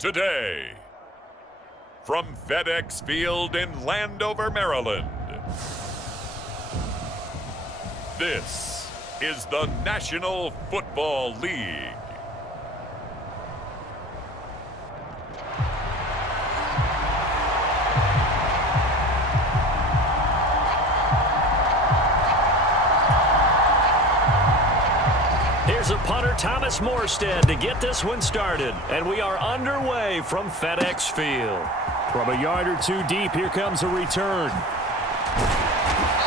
today. From FedEx Field in Landover, Maryland, this is the National Football League. Here's a punter, Thomas Morstead, to get this one started. And we are underway from FedEx Field. From a yard or two deep, here comes a return.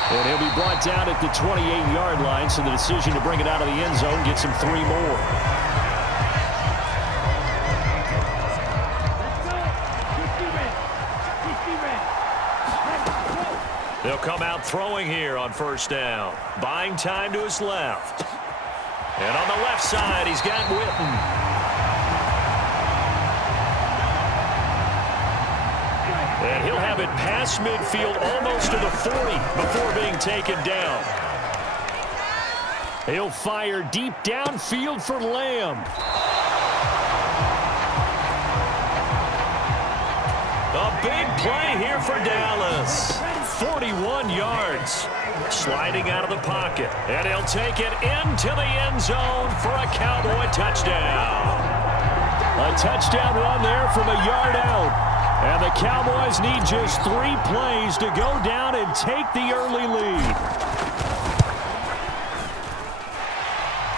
And he'll be brought down at the 28-yard line, so the decision to bring it out of the end zone gets him 3 more. They'll come out throwing here on first down. Buying time to his left. And on the left side, he's got Witten. And he'll have it past midfield almost to the 40 before being taken down. He'll fire deep downfield for Lamb. A big play here for Dallas. 41 yards. Sliding out of the pocket. And he'll take it into the end zone for a Cowboy touchdown. A touchdown run there from a yard out. And the Cowboys need just 3 plays to go down and take the early lead.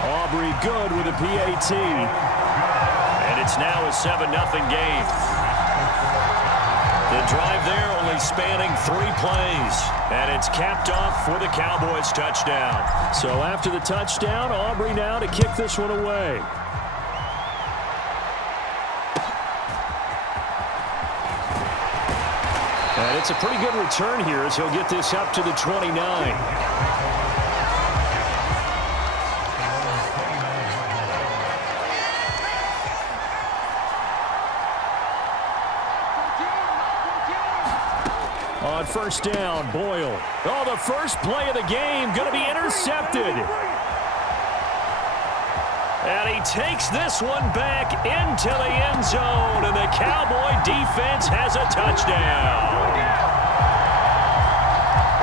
Aubrey good with a PAT. And it's now a 7-0 game. The drive there only spanning 3 plays. And it's capped off with a Cowboys touchdown. So after the touchdown, Aubrey now to kick this one away. And it's a pretty good return here as he'll get this up to the 29. On first down, Boyle. Oh, the first play of the game going to be intercepted. And he takes this one back into the end zone, and the Cowboy defense has a touchdown.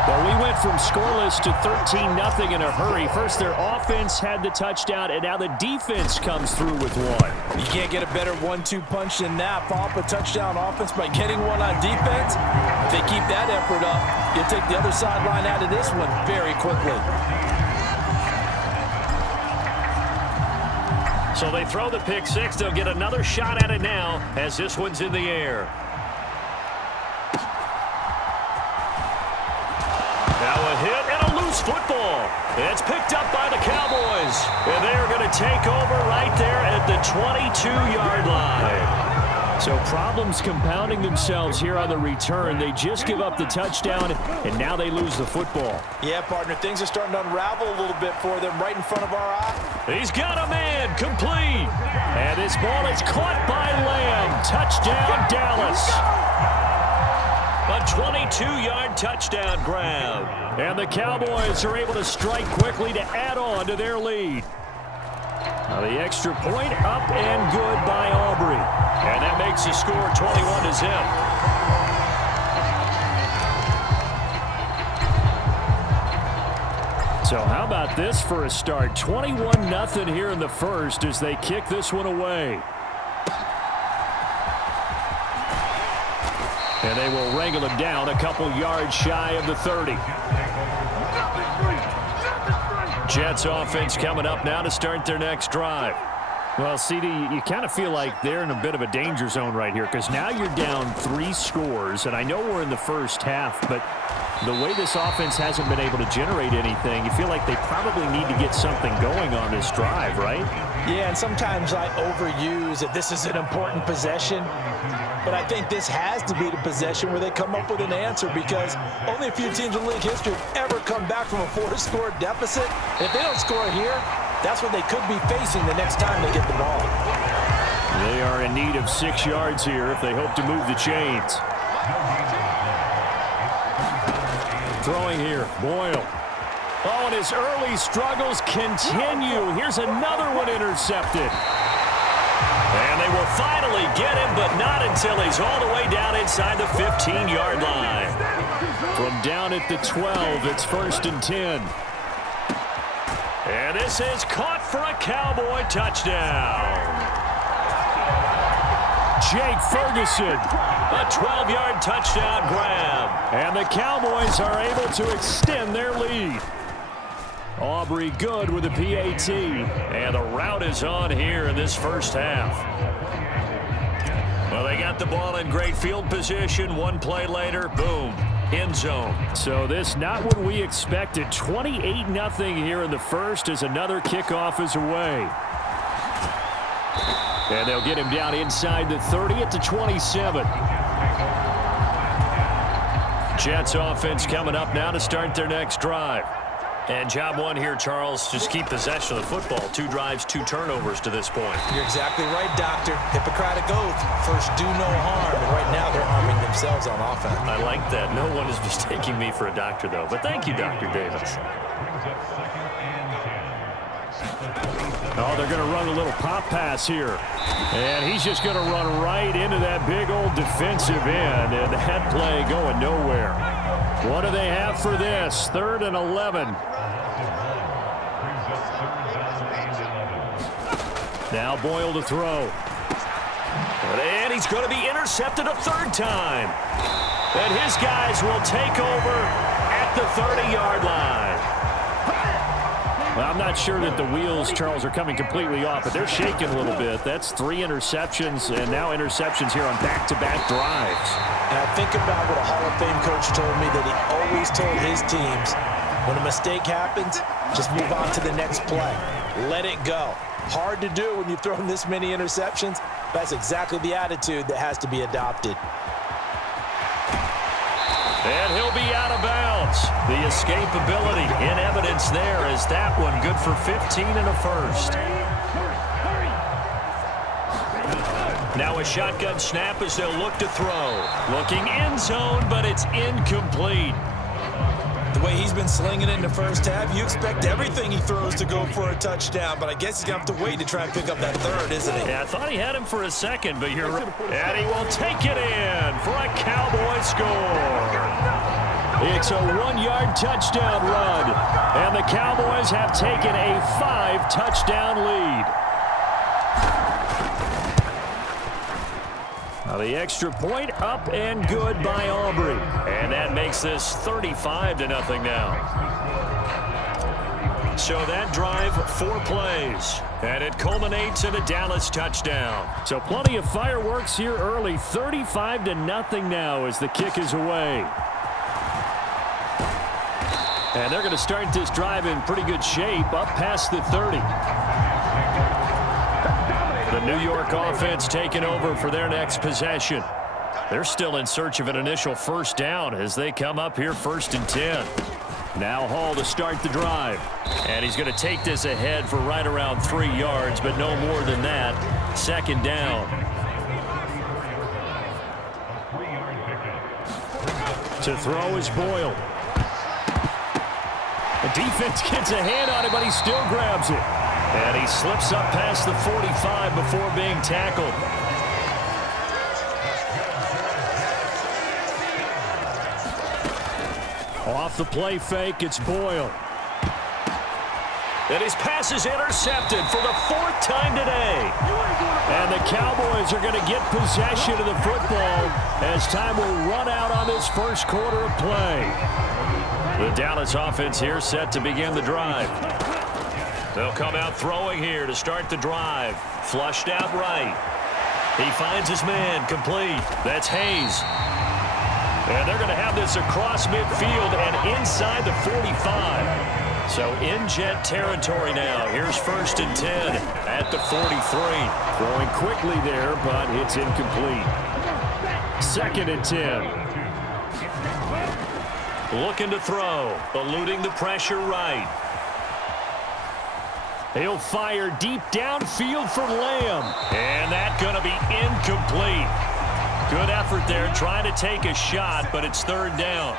Well, we went from scoreless to 13-0 in a hurry. First, their offense had the touchdown, and now the defense comes through with one. You can't get a better 1-2 punch than that. Follow up a touchdown offense by getting one on defense. If they keep that effort up, you'll take the other sideline out of this one very quickly. So they throw the pick six. They'll get another shot at it now as this one's in the air. Now a hit and a loose football. It's picked up by the Cowboys. And they're going to take over right there at the 22-yard line. So problems compounding themselves here on the return. They just give up the touchdown, and now they lose the football. Yeah, partner, things are starting to unravel a little bit for them right in front of our eye. He's got a man, complete. And this ball is caught by Lamb. Touchdown, Dallas. A 22-yard touchdown grab. And the Cowboys are able to strike quickly to add on to their lead. Now the extra point up and good by Aubrey. And that makes the score 21-0. So how about this for a start? 21-0 here in the first as they kick this one away. And they will wrangle him down a couple yards shy of the 30. Jets offense coming up now to start their next drive. Well, CD, you kind of feel like they're in a bit of a danger zone right here because now you're down 3 scores, and I know we're in the first half, but the way this offense hasn't been able to generate anything, you feel like they probably need to get something going on this drive, right? Yeah, and sometimes I overuse that this is an important possession, but I think this has to be the possession where they come up with an answer because only a few teams in league history have ever come back from a 4-score deficit. If they don't score here, that's what they could be facing the next time they get the ball. They are in need of 6 yards here if they hope to move the chains. Throwing here, Boyle. Oh, and his early struggles continue. Here's another one intercepted. And they will finally get him, but not until he's all the way down inside the 15-yard line. From down at the 12, it's 1st and 10. And this is caught for a Cowboy touchdown. Jake Ferguson. A 12-yard touchdown grab. And the Cowboys are able to extend their lead. Aubrey good with a PAT. And the route is on here in this first half. Well, they got the ball in great field position. One play later, boom, end zone. So this not what we expected. 28-0 here in the first as another kickoff is away. And they'll get him down inside the 30 at the 27. Jets offense coming up now to start their next drive. And job one here, Charles, just keep possession of the football. 2 drives, 2 turnovers to this point. You're exactly right, Doctor. Hippocratic oath. First, do no harm. And right now, they're harming themselves on offense. I like that. No one is mistaking me for a doctor, though. But thank you, Dr. Davis. Oh, they're going to run a little pop pass here. And he's just going to run right into that big old defensive end. And that play going nowhere. What do they have for this? 3rd and 11. Now Boyle to throw. And he's going to be intercepted a 3rd time. And his guys will take over at the 30-yard line. Well, I'm not sure that the wheels, Charles, are coming completely off, but they're shaking a little bit. That's 3 interceptions, and now interceptions here on back-to-back drives. And I think about what a Hall of Fame coach told me, that he always told his teams, when a mistake happens, just move on to the next play. Let it go. Hard to do when you've thrown this many interceptions. That's exactly the attitude that has to be adopted. And he'll be out of bounds. The escapability in evidence there is that one good for 15 and a first. Now a shotgun snap as they'll look to throw. Looking end zone, but it's incomplete. The way he's been slinging it in the first half, you expect everything he throws to go for a touchdown, but I guess he's going to have to wait to try and pick up that 3rd, isn't he? Yeah, I thought he had him for a second, but you're right. And he will take it in for a Cowboy score. It's a 1-yard touchdown run, and the Cowboys have taken a 5-touchdown lead. Now the extra point up and good by Aubrey. And that makes this 35-0 now. So that drive, 4 plays. And it culminates in a Dallas touchdown. So plenty of fireworks here early. 35-0 now as the kick is away. And they're going to start this drive in pretty good shape up past the 30. The New York offense taking over for their next possession. They're still in search of an initial first down as they come up here 1st and 10. Now Hall to start the drive. And he's going to take this ahead for right around 3 yards, but no more than that. 2nd down. To throw is Boyle. The defense gets a hand on it, but he still grabs it. And he slips up past the 45 before being tackled. Off the play fake, it's Boyle. And his pass is intercepted for the 4th time today. And the Cowboys are going to get possession of the football as time will run out on this first quarter of play. The Dallas offense here set to begin the drive. They'll come out throwing here to start the drive. Flushed out right. He finds his man complete. That's Hayes. And they're going to have this across midfield and inside the 45. So in Jet territory now. Here's 1st and 10 at the 43. Throwing quickly there, but it's incomplete. 2nd and 10. Looking to throw. Eluding the pressure right. He'll fire deep downfield for Lamb. And that's going to be incomplete. Good effort there trying to take a shot, but it's 3rd down.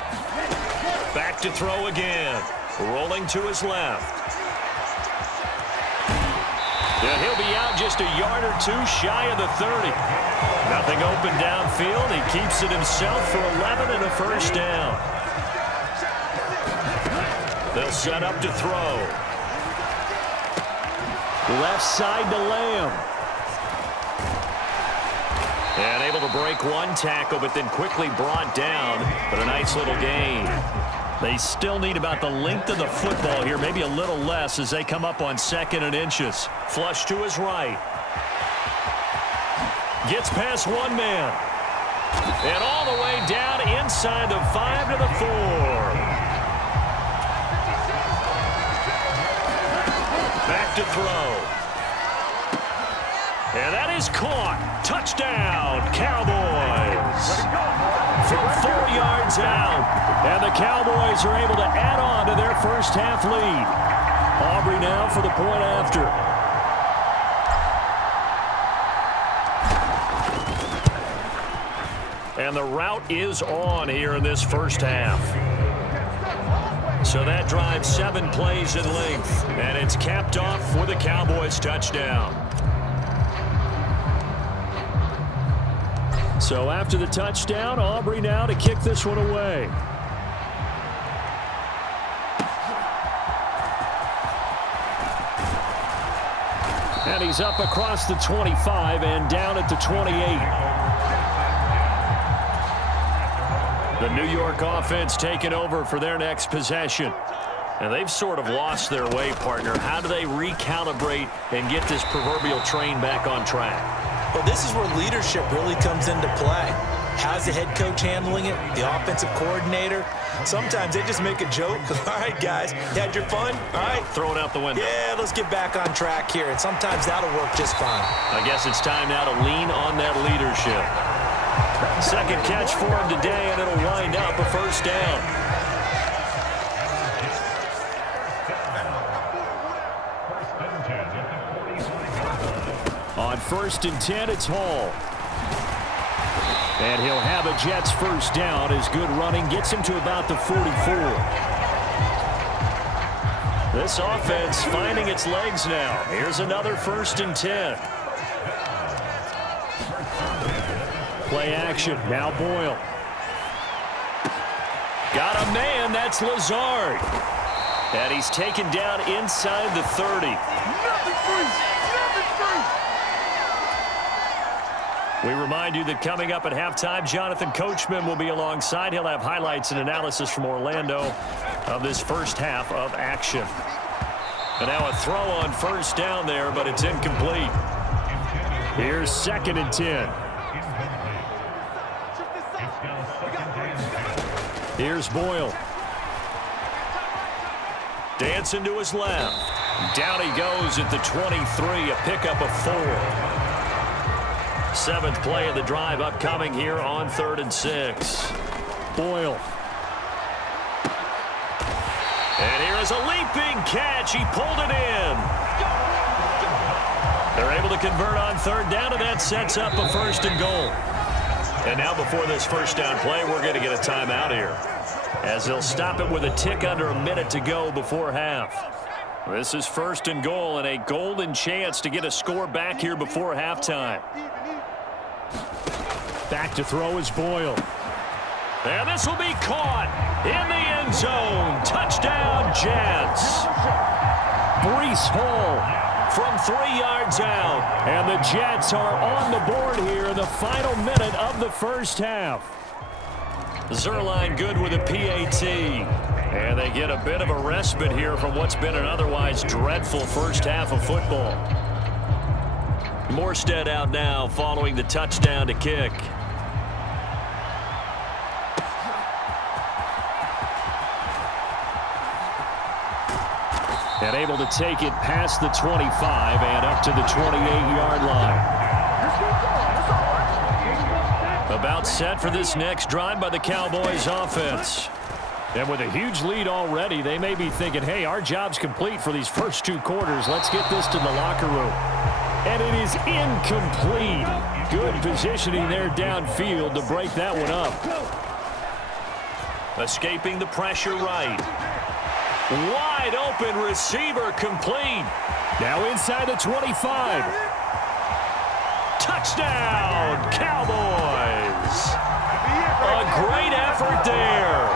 Back to throw again. Rolling to his left. And he'll be out just a yard or two shy of the 30. Nothing open downfield. He keeps it himself for 11 and a first down. They'll set up to throw. Left side to Lamb. And able to break one tackle, but then quickly brought down. But a nice little gain. They still need about the length of the football here, maybe a little less as they come up on 2nd and inches. Flush to his right. Gets past one man. And all the way down inside the 5 to the 4. Back to throw. And that is caught. Touchdown, Cowboys. From 4 yards out. And the Cowboys are able to add on to their first half lead. Aubrey now for the point after. And the route is on here in this first half. So that drives 7 plays in length. And it's capped off for the Cowboys touchdown. So after the touchdown, Aubrey now to kick this one away. And he's up across the 25 and down at the 28. The New York offense taking over for their next possession. And they've sort of lost their way, partner. How do they recalibrate and get this proverbial train back on track? Well, this is where leadership really comes into play. How's the head coach handling it? The offensive coordinator? Sometimes they just make a joke. All right, guys, you had your fun? All right. Throw it out the window. Yeah, let's get back on track here. And sometimes that'll work just fine. I guess it's time now to lean on that leadership. Second catch for him today, and it'll wind up a first down. On 1st and 10, it's Hall. And he'll have a Jets first down as good running gets him to about the 44. This offense finding its legs now. Here's another 1st and 10. Play action. Now Boyle. Got a man. That's Lazard. And he's taken down inside the 30. We remind you that coming up at halftime, Jonathan Coachman will be alongside. He'll have highlights and analysis from Orlando of this first half of action. And now a throw on first down there, but it's incomplete. Here's 2nd and 10. Here's Boyle. Dancing to his left. Down he goes at the 23, a pickup of 4. 7th play of the drive upcoming here on 3rd and 6. Boyle. And here is a leaping catch. He pulled it in. They're able to convert on 3rd down, and that sets up a 1st and goal. And now before this first down play, we're going to get a timeout here, as they'll stop it with a tick under a minute to go before half. This is 1st and goal, and a golden chance to get a score back here before halftime. Back to throw is Boyle. And this will be caught in the end zone. Touchdown, Jets. Breece Hall from 3 yards out. And the Jets are on the board here in the final minute of the first half. Zerline good with a PAT. And they get a bit of a respite here from what's been an otherwise dreadful first half of football. Morstead out now following the touchdown to kick. And able to take it past the 25 and up to the 28-yard line. About set for this next drive by the Cowboys offense. And with a huge lead already, they may be thinking, hey, our job's complete for these first 2 quarters. Let's get this to the locker room. And it is incomplete. Good positioning there downfield to break that one up. Escaping the pressure right. Wide open receiver complete. Now inside the 25. Touchdown, Cowboys. A great effort there.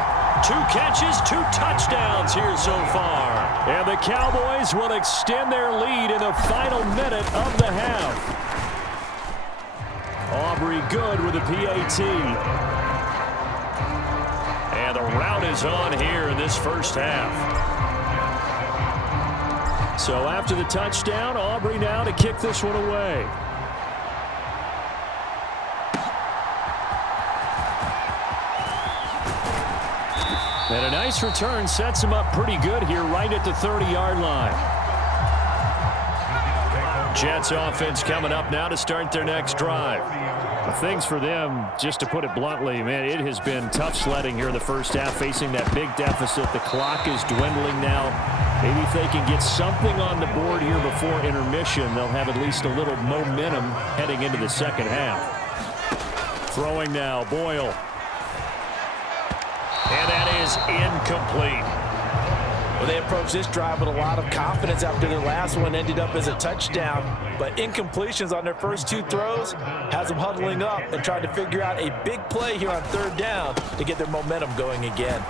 2 catches, 2 touchdowns here so far. And the Cowboys will extend their lead in the final minute of the half. Aubrey good with a PAT. And the rout is on here in this first half. So after the touchdown, Aubrey now to kick this one away. And a nice return sets him up pretty good here right at the 30-yard line. Jets offense coming up now to start their next drive. Things for them, just to put it bluntly, man, it has been tough sledding here in the first half, facing that big deficit. The clock is dwindling now. Maybe if they can get something on the board here before intermission, they'll have at least a little momentum heading into the second half. Throwing now, Boyle. And that is incomplete. Well, they approached this drive with a lot of confidence after their last one ended up as a touchdown. But incompletions on their first 2 throws has them huddling up and trying to figure out a big play here on 3rd down to get their momentum going again.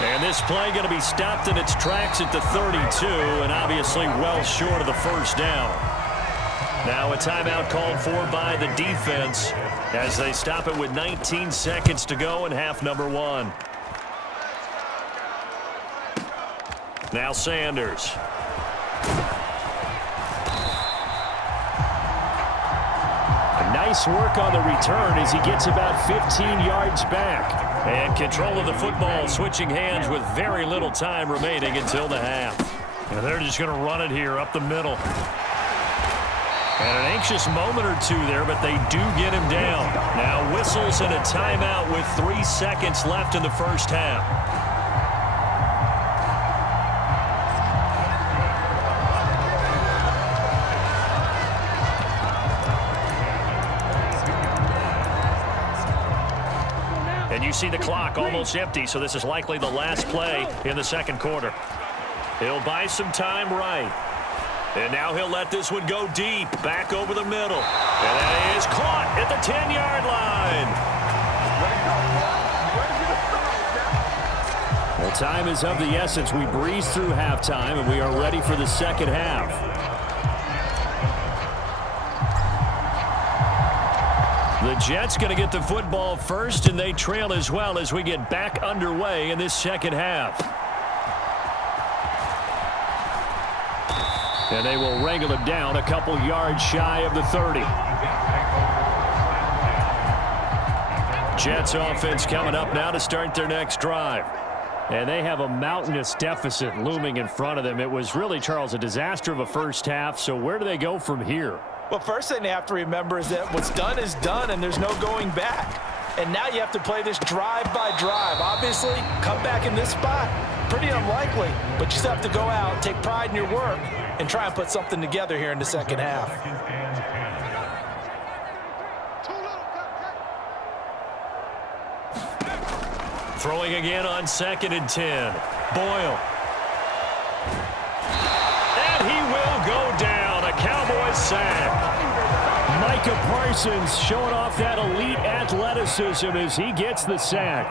And this play going to be stopped in its tracks at the 32, and obviously well short of the first down. Now a timeout called for by the defense as they stop it with 19 seconds to go in half number 1. Now Sanders. Nice work on the return as he gets about 15 yards back. And control of the football switching hands with very little time remaining until the half. And they're just going to run it here up the middle. And an anxious moment or 2 there, but they do get him down. Now whistles and a timeout with 3 seconds left in the first half. And you see the clock almost empty, so this is likely the last play in the second quarter. He'll buy some time right. And now he'll let this one go deep, back over the middle. And that is caught at the 10-yard line. Well, time is of the essence. We breeze through halftime, and we are ready for the second half. The Jets going to get the football first, and they trail as well as we get back underway in this second half. And they will wrangle him down a couple yards shy of the 30. Jets offense coming up now to start their next drive. And they have a mountainous deficit looming in front of them. It was really, Charles, a disaster of a first half. So where do they go from here? Well, first thing they have to remember is that what's done is done, and there's no going back. And now you have to play this drive by drive. Obviously, come back in this spot, pretty unlikely. But you still have to go out, take pride in your work, and try and put something together here in the second half. Throwing again on 2nd and 10. Boyle. And he will go down. A Cowboys sack. Micah Parsons showing off that elite athleticism as he gets the sack.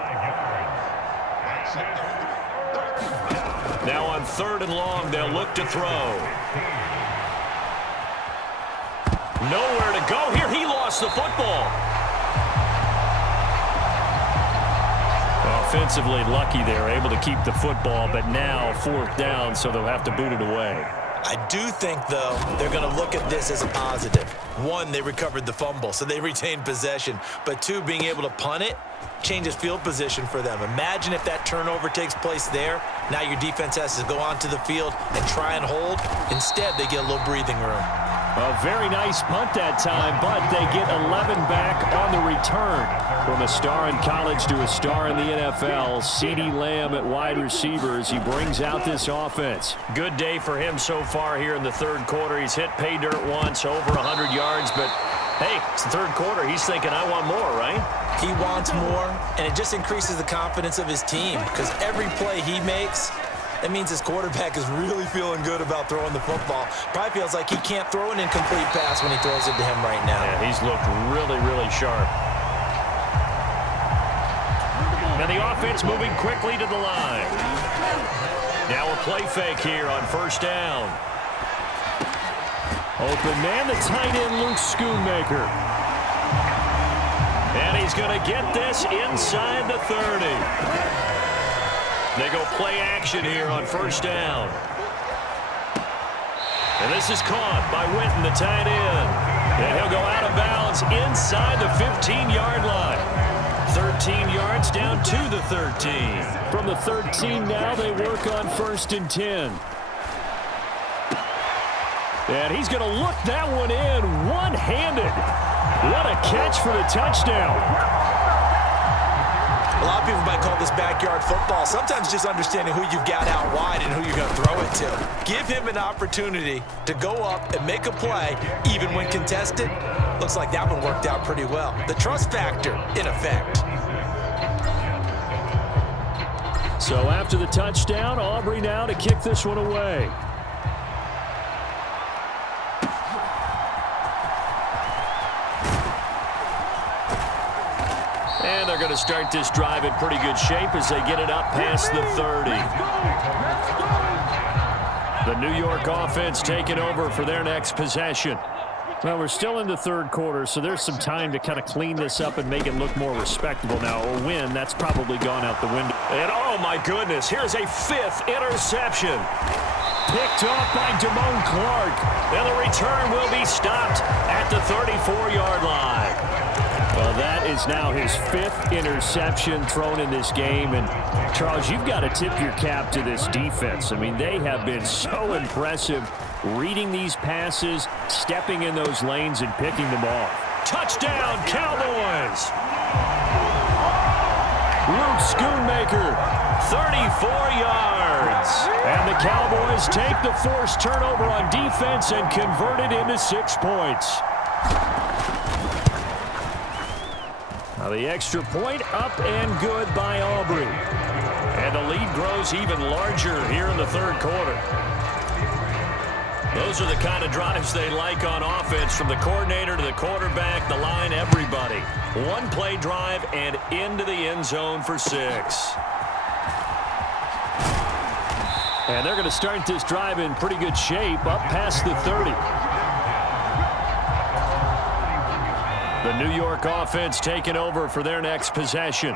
Now on 3rd and long, they'll look to throw. Nowhere to go here. He lost the football. Offensively lucky they're able to keep the football, but now 4th down, so they'll have to boot it away. I do think, though, they're going to look at this as a positive. 1, they recovered the fumble, so they retained possession. But 2, being able to punt it changes field position for them. Imagine if that turnover takes place there. Now your defense has to go onto the field and try and hold. Instead, they get a little breathing room. A very nice punt that time, but they get 11 back on the return. From a star in college to a star in the NFL, CeeDee Lamb at wide receivers. He brings out this offense. Good day for him so far here in the 3rd quarter. He's hit pay dirt once, over 100 yards, but hey, it's the 3rd quarter. He's thinking, I want more, right? He wants more, and it just increases the confidence of his team because every play he makes That means his quarterback is really feeling good about throwing the football. Probably feels like he can't throw an incomplete pass when he throws it to him right now. Yeah, he's looked really, really sharp. And the offense moving quickly to the line. Now a play fake here on first down. Open man, the tight end, Luke Schoonmaker. And he's going to get this inside the 30. They go play action here on first down. And this is caught by Winton, the tight end. And he'll go out of bounds inside the 15-yard line. 13 yards down to the 13. From the 13 now, they work on 1st and 10. And he's going to look that one in one-handed. What a catch for the touchdown. A lot of people might call this backyard football. Sometimes just understanding who you've got out wide and who you're going to throw it to. Give him an opportunity to go up and make a play, even when contested. Looks like that one worked out pretty well. The trust factor, in effect. So after the touchdown, Aubrey now to kick this one away. And they're going to start this drive in pretty good shape as they get it up past the 30. The New York offense taking over for their next possession. Well, we're still in the third quarter, so there's some time to kind of clean this up and make it look more respectable now. A win, that's probably gone out the window. And oh my goodness, here's a 5th interception. Picked off by Damone Clark. And the return will be stopped at the 34-yard line. Well, that is now his 5th interception thrown in this game. And, Charles, you've got to tip your cap to this defense. I mean, they have been so impressive reading these passes, stepping in those lanes, and picking them off. Touchdown, Cowboys! Luke Schoonmaker, 34 yards. And the Cowboys take the forced turnover on defense and convert it into 6 points. Now the extra point up and good by Aubrey. And the lead grows even larger here in the third quarter. Those are the kind of drives they like on offense, from the coordinator to the quarterback, the line, everybody. One play drive and into the end zone for 6. And they're going to start this drive in pretty good shape up past the 30. The New York offense taking over for their next possession.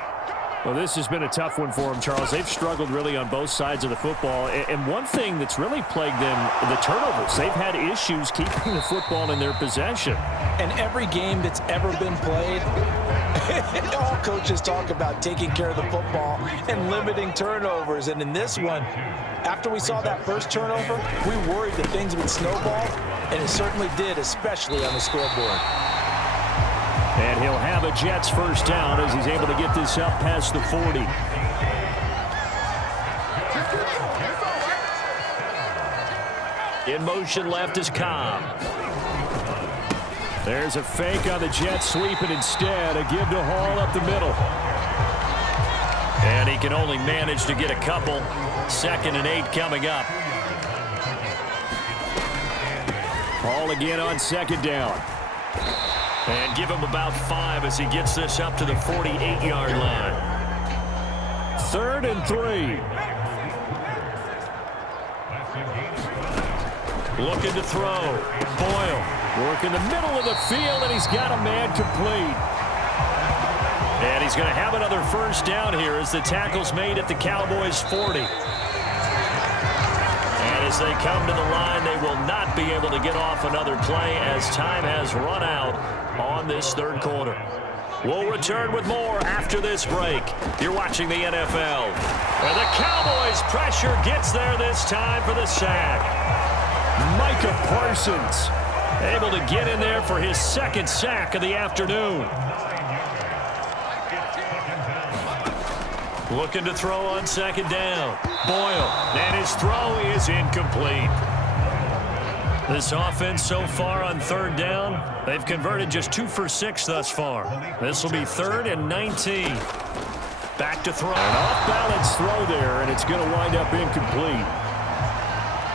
Well, this has been a tough one for them, Charles. They've struggled really on both sides of the football. And one thing that's really plagued them, the turnovers. They've had issues keeping the football in their possession. And every game that's ever been played, all coaches talk about taking care of the football and limiting turnovers. And in this one, after we saw that first turnover, we worried that things would snowball, and it certainly did, especially on the scoreboard. And he'll have a Jets first down as he's able to get this up past the 40. In motion left is Cobb. There's a fake on the Jets sweep, and instead a give to Hall up the middle. And he can only manage to get a couple. 2nd and 8 coming up. Hall again on 2nd down. And give him about 5 as he gets this up to the 48-yard line. 3rd and 3. Looking to throw. Boyle. Work in the middle of the field, and he's got a man complete. And he's going to have another first down here as the tackle's made at the Cowboys' 40. And as they come to the line, they will not be able to get off another play as time has run out on this third quarter. We'll return with more after this break. You're watching the NFL. And the Cowboys' pressure gets there this time for the sack. Micah Parsons able to get in there for his 2nd sack of the afternoon. Looking to throw on 2nd down. Boyle. And his throw is incomplete. This offense so far on 3rd down, they've converted just 2 for 6 thus far. This will be 3rd and 19. Back to throw. An off-balance throw there, and it's going to wind up incomplete.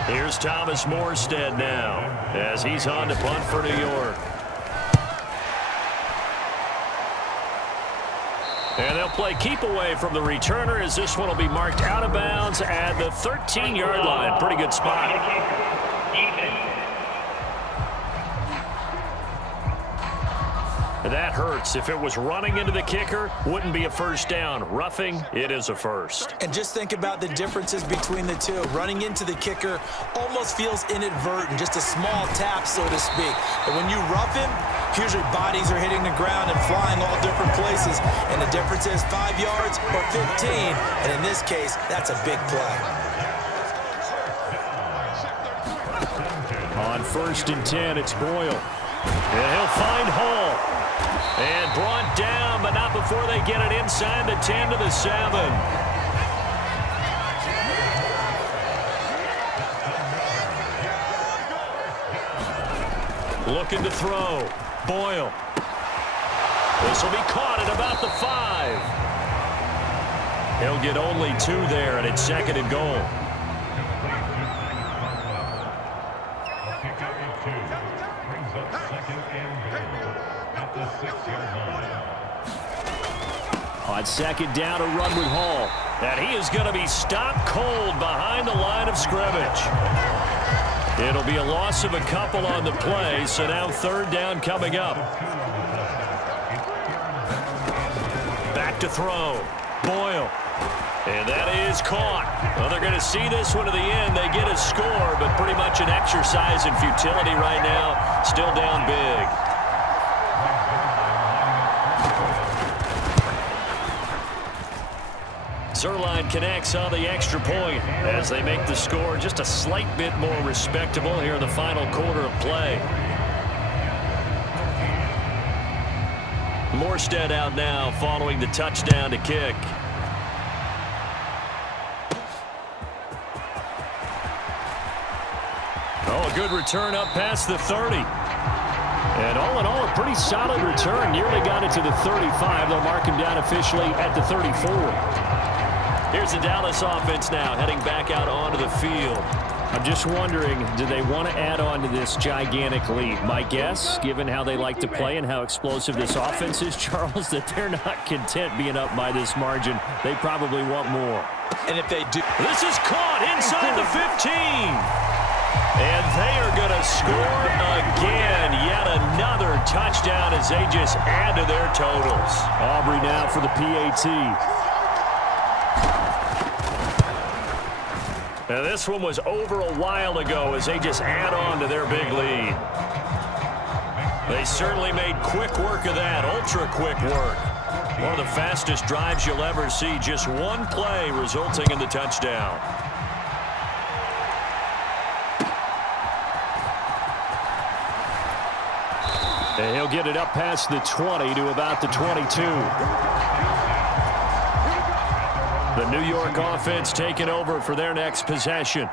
Here's Thomas Morstead now as he's on to punt for New York. And they'll play keep away from the returner as this one will be marked out of bounds at the 13-yard line. Pretty good spot. That hurts. If it was running into the kicker, wouldn't be a first down. Roughing, it is a first. And just think about the differences between the two. Running into the kicker almost feels inadvertent, just a small tap, so to speak. But when you rough him, usually bodies are hitting the ground and flying all different places. And the difference is 5 yards or 15. And in this case, that's a big play. On 1st and 10, it's Boyle. And he'll find Hall. And brought down, but not before they get it inside the 10 to the 7. Looking to throw. Boyle. This will be caught at about the 5. He'll get only 2 there, and it's 2nd and goal. On 2nd down, a run with Hall. And he is going to be stopped cold behind the line of scrimmage. It'll be a loss of a couple on the play, so now 3rd down coming up. Back to throw. Boyle. And that is caught. Well, they're going to see this one to the end. They get a score, but pretty much an exercise in futility right now. Still down big. Zerline connects on the extra point as they make the score just a slight bit more respectable here in the final quarter of play. Morstead out now following the touchdown to kick. Oh, a good return up past the 30. And all in all, a pretty solid return. Nearly got it to the 35. They'll mark him down officially at the 34. Here's the Dallas offense now heading back out onto the field. I'm just wondering, do they want to add on to this gigantic lead? My guess, given how they like to play and how explosive this offense is, Charles, that they're not content being up by this margin. They probably want more. And if they do... This is caught inside the 15. And they are going to score again. Yet another touchdown as they just add to their totals. Aubrey now for the PAT. Now this one was over a while ago as they just add on to their big lead. They certainly made quick work of that, ultra quick work. One of the fastest drives you'll ever see, just one play resulting in the touchdown. And he'll get it up past the 20 to about the 22. The New York offense taking over for their next possession.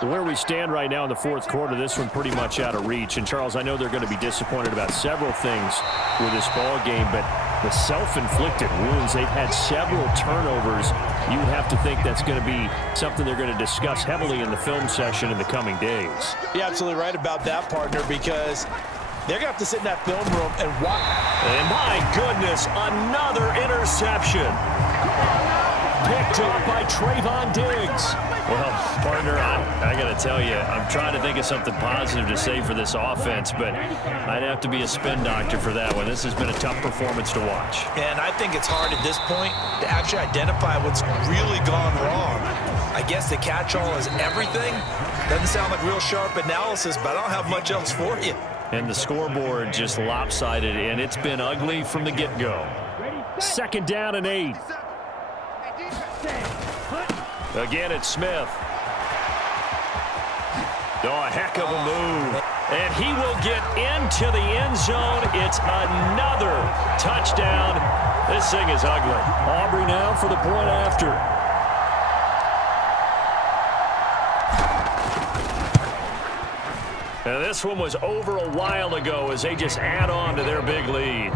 Where we stand right now in the 4th quarter, this one pretty much out of reach. And, Charles, I know they're going to be disappointed about several things with this ball game, but the self-inflicted wounds, they've had several turnovers. You would have to think that's going to be something they're going to discuss heavily in the film session in the coming days. You're absolutely right about that, partner, because they're going to have to sit in that film room and watch. And, my goodness, another interception. Picked up by Trayvon Diggs. Well, partner, I got to tell you, I'm trying to think of something positive to say for this offense, but I'd have to be a spin doctor for that one. This has been a tough performance to watch. And I think it's hard at this point to actually identify what's really gone wrong. I guess the catch-all is everything. Doesn't sound like real sharp analysis, but I don't have much else for you. And the scoreboard just lopsided, and it's been ugly from the get-go. 2nd down and 8. Again, it's Smith. Oh, a heck of a move. And he will get into the end zone. It's another touchdown. This thing is ugly. Aubrey now for the point after. Now, this one was over a while ago as they just add on to their big lead.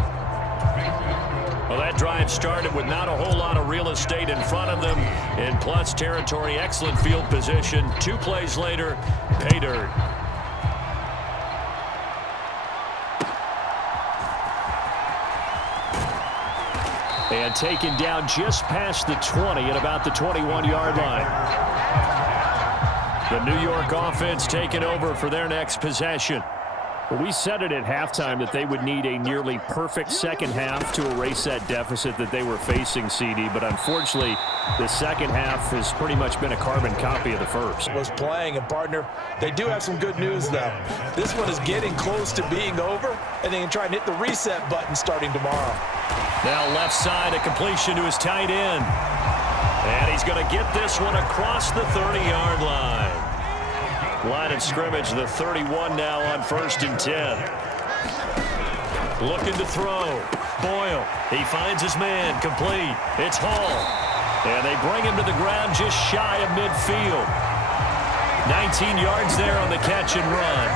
Well, that drive started with not a whole lot of real estate in front of them. In plus territory, excellent field position. 2 plays later, pay dirt. And taken down just past the 20 at about the 21-yard line. The New York offense taking over for their next possession. Well, we said it at halftime that they would need a nearly perfect second half to erase that deficit that they were facing, CD. But unfortunately, the second half has pretty much been a carbon copy of the first. Was playing, and partner, they do have some good news, though. This one is getting close to being over, and they can try and hit the reset button starting tomorrow. Now left side, a completion to his tight end. And he's going to get this one across the 30-yard line. Line of scrimmage, the 31 now on 1st and 10. Looking to throw. Boyle, he finds his man, complete. It's Hall. And they bring him to the ground just shy of midfield. 19 yards there on the catch and run.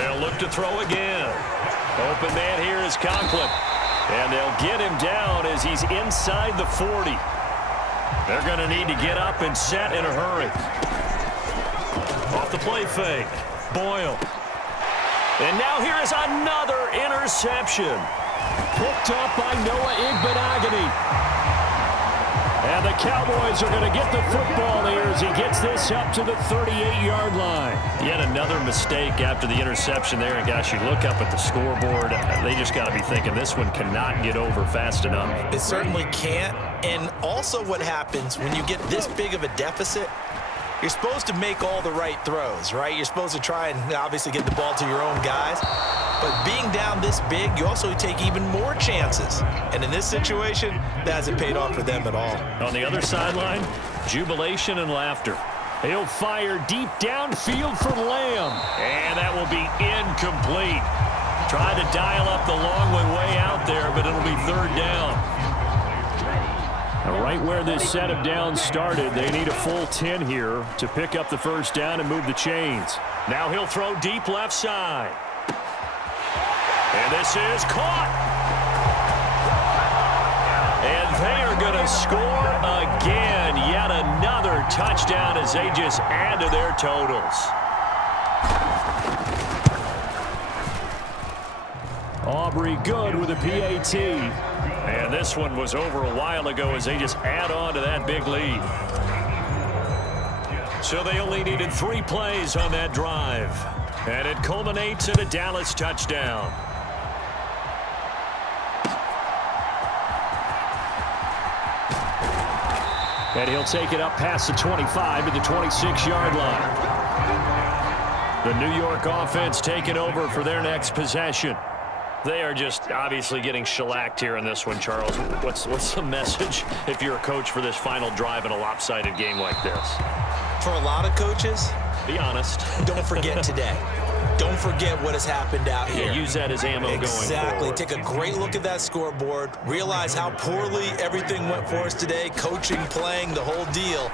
They'll look to throw again. Open man here is Conklin. And they'll get him down as he's inside the 40. They're going to need to get up and set in a hurry. Off the play fake. Boyle. And now here is another interception. Picked up by Noah Igbenogany. And the Cowboys are going to get the football here as he gets this up to the 38-yard line. Yet another mistake after the interception there. And, gosh, you look up at the scoreboard. They just got to be thinking this one cannot get over fast enough. It certainly can't. And also what happens when you get this big of a deficit, you're supposed to make all the right throws, right? You're supposed to try and obviously get the ball to your own guys. But being down this big, you also take even more chances. And in this situation, that hasn't paid off for them at all. On the other sideline, jubilation and laughter. He'll fire deep downfield for Lamb. And that will be incomplete. Trying to dial up the long way out there, but it'll be 3rd down. Now, right where this set of downs started, they need a full 10 here to pick up the 1st down and move the chains. Now he'll throw deep left side. And this is caught. And they are going to score again. Yet another touchdown as they just add to their totals. Aubrey good with a PAT. And this one was over a while ago as they just add on to that big lead. So they only needed 3 plays on that drive. And it culminates in a Dallas touchdown. And he'll take it up past the 25 to the 26-yard line. The New York offense taking over for their next possession. They are just obviously getting shellacked here in this one, Charles. What's the message if you're a coach for this final drive in a lopsided game like this? For a lot of coaches, be honest. Don't forget today. Don't forget what has happened out here. Yeah, use that as ammo going forward. Exactly. Take a great look at that scoreboard. Realize how poorly everything went for us today. Coaching, playing, the whole deal.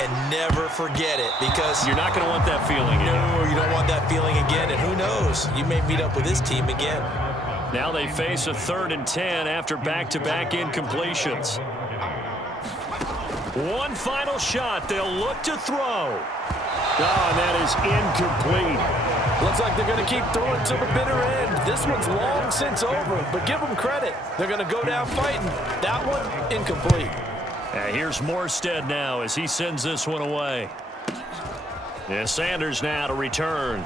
And never forget it, because you're not going to want that feeling again. No, you don't want that feeling again. And who knows? You may meet up with this team again. Now they face a 3rd and 10 after back-to-back incompletions. One final shot. They'll look to throw. Oh, and that is incomplete. Looks like they're going to keep throwing to the bitter end. This one's long since over, but give them credit. They're going to go down fighting. That one, incomplete. Here's Morstead now as he sends this one away. And Sanders now to return.